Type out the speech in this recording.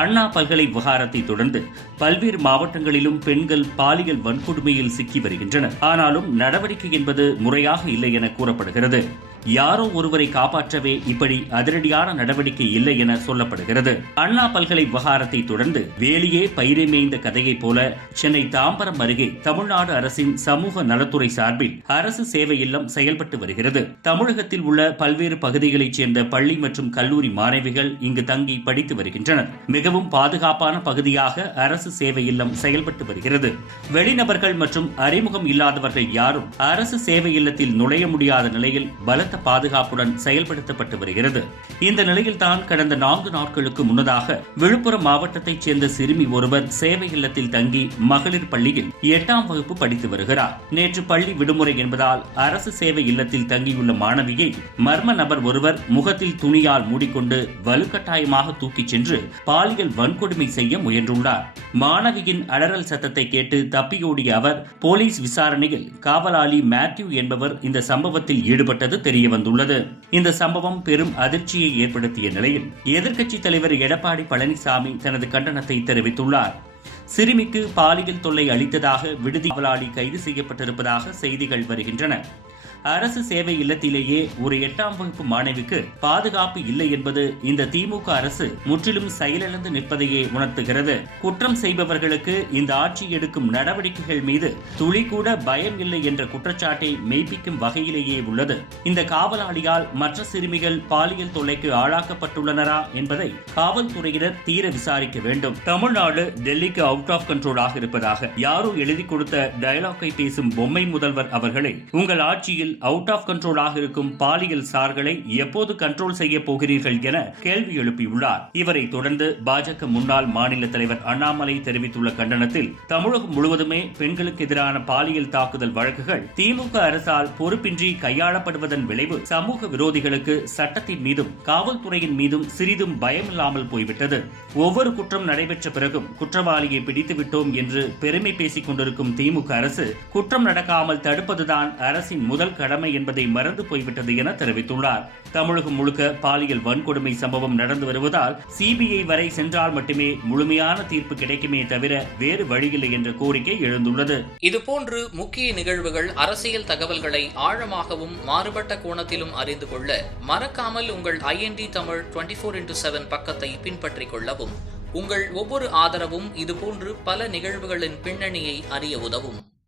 அண்ணா பல்கலை விவகாரத்தை தொடர்ந்து பல்வேறு மாவட்டங்களிலும் பெண்கள் பாலியல் வன்கொடுமையில் சிக்கி வருகின்றனர். ஆனாலும் நடவடிக்கை என்பது முறையாக இல்லை என கூறப்படுகிறது. யாரோ ஒருவரை காப்பாற்றவே இப்படி அதிரடியான நடவடிக்கை இல்லை என சொல்லப்படுகிறது. அண்ணா பல்கலை விவகாரத்தை தொடர்ந்து வேலியே பயிரை மேய்ந்த கதையைப் போல சென்னை தாம்பரம் அருகே தமிழ்நாடு அரசின் சமூக நலத்துறை சார்பில் அரசு சேவை இல்லம் செயல்பட்டு வருகிறது. தமிழகத்தில் உள்ள பல்வேறு பகுதிகளைச் சேர்ந்த பள்ளி மற்றும் கல்லூரி மாணவிகள் இங்கு தங்கி படித்து வருகின்றனர். மிகவும் பாதுகாப்பான பகுதியாக அரசு சேவை இல்லம் செயல்பட்டு வருகிறது. வெளிநபர்கள் மற்றும் அறிமுகம் இல்லாதவர்கள் யாரும் அரசு சேவை இல்லத்தில் நுழைய முடியாத நிலையில் பல பலத்த பாதுகாப்புடன் செயல்படுத்தப்பட்டு வருகிறது. இந்த நிலையில்தான் கடந்த நான்கு நாட்களுக்கு முன்னதாக விழுப்புரம் மாவட்டத்தைச் சேர்ந்த சிறுமி ஒருவர் சேவை இல்லத்தில் தங்கி மகளிர் பள்ளியில் எட்டாம் வகுப்பு படித்து வருகிறார். நேற்று பள்ளி விடுமுறை என்பதால் அரசு சேவை இல்லத்தில் தங்கியுள்ள மாணவியை மர்ம நபர் ஒருவர் முகத்தில் துணியால் மூடிக்கொண்டு வலுக்கட்டாயமாக தூக்கிச் சென்று பாலியல் வன்கொடுமை செய்ய முயன்றுள்ளார். மாணவியின் அலறல் சத்தத்தை கேட்டு தப்பியோடிய அவர் போலீஸ் விசாரணையில் காவலாளி மேத்யூ என்பவர் இந்த சம்பவத்தில் ஈடுபட்டது தெரிய வந்துள்ளது இந்த சம்பவம் பெரும் அதிர்ச்சியை ஏற்படுத்திய நிலையில் எதிர்க்கட்சித் தலைவர் எடப்பாடி பழனிசாமி தனது கண்டனத்தை தெரிவித்துள்ளார். சிறுமிக்கு பாலியல் தொல்லை அளித்ததாக விடுதி அவலாளி கைது செய்யப்பட்டிருப்பதாக செய்திகள் வருகின்றன. அரசு சேவை இல்லத்திலேயே ஒரு எட்டாம் வகுப்பு மாணவிக்கு பாதுகாப்பு இல்லை என்பது இந்த திமுக அரசு முற்றிலும் செயலிழந்து நிற்பதையே உணர்த்துகிறது. குற்றம் செய்பவர்களுக்கு இந்த ஆட்சி எடுக்கும் நடவடிக்கைகள் மீது துளி கூட பயம் இல்லை என்ற குற்றச்சாட்டை மெய்ப்பிக்கும் வகையிலேயே உள்ளது. இந்த காவலாளியால் மற்ற சிறுமிகள் பாலியல் தொல்லைக்கு ஆளாக்கப்பட்டுள்ளனரா என்பதை காவல்துறையினர் தீர விசாரிக்க வேண்டும். தமிழ்நாடு டெல்லிக்கு அவுட் ஆஃப் கண்ட்ரோலாக இருப்பதாக யாரோ எழுதி கொடுத்த டயலாக்கை பேசும் பொம்மை முதல்வர் அவர்களை உங்கள் ஆட்சியில் அவுட் ஆஃப் கண்ட்ரோலாக இருக்கும் பாலியல் சார்களை எப்போது கண்ட்ரோல் செய்ய போகிறீர்கள் என கேள்வி எழுப்பியுள்ளார். இவரை தொடர்ந்து பாஜக முன்னாள் மாநில தலைவர் அண்ணாமலை தெரிவித்துள்ள கண்டனத்தில் தமிழகம் முழுவதுமே பெண்களுக்கு எதிரான பாலியல் தாக்குதல் வழக்குகள் திமுக அரசால் பொறுப்பின்றி கையாளப்படுவதன் விளைவு சமூக விரோதிகளுக்கு சட்டத்தின் மீதும் காவல்துறையின் மீதும் சிறிதும் பயமில்லாமல் போய்விட்டது. ஒவ்வொரு குற்றம் நடைபெற்ற பிறகும் குற்றவாளியை பிடித்துவிட்டோம் என்று பெருமை பேசிக் கொண்டிருக்கும் திமுக அரசு குற்றம் நடக்காமல் தடுப்பதுதான் அரசின் முதல் கடமை என்பதை மறந்து போய்விட்டது என தெரிவித்துள்ளார். தமிழகம் முழுக்க பாலியல் வன்கொடுமை சம்பவம் நடந்து வருவதால் சிபிஐ வரை சென்றால் மட்டுமே முழுமையான தீர்ப்பு கிடைக்குமே தவிர வேறு வழியில்லை என்ற கோரிக்கை எழுந்துள்ளது. இதுபோன்று முக்கிய நிகழ்வுகள் அரசியல் தகவல்களை ஆழமாகவும் மாறுபட்ட கோணத்திலும் அறிந்து கொள்ள மறக்காமல் உங்கள் IND Tamil twenty four into seven பக்கத்தை பின்பற்றிக் கொள்ளவும். உங்கள் ஒவ்வொரு ஆதரவும் இதுபோன்று பல நிகழ்வுகளின் பின்னணியை அறிய உதவும்.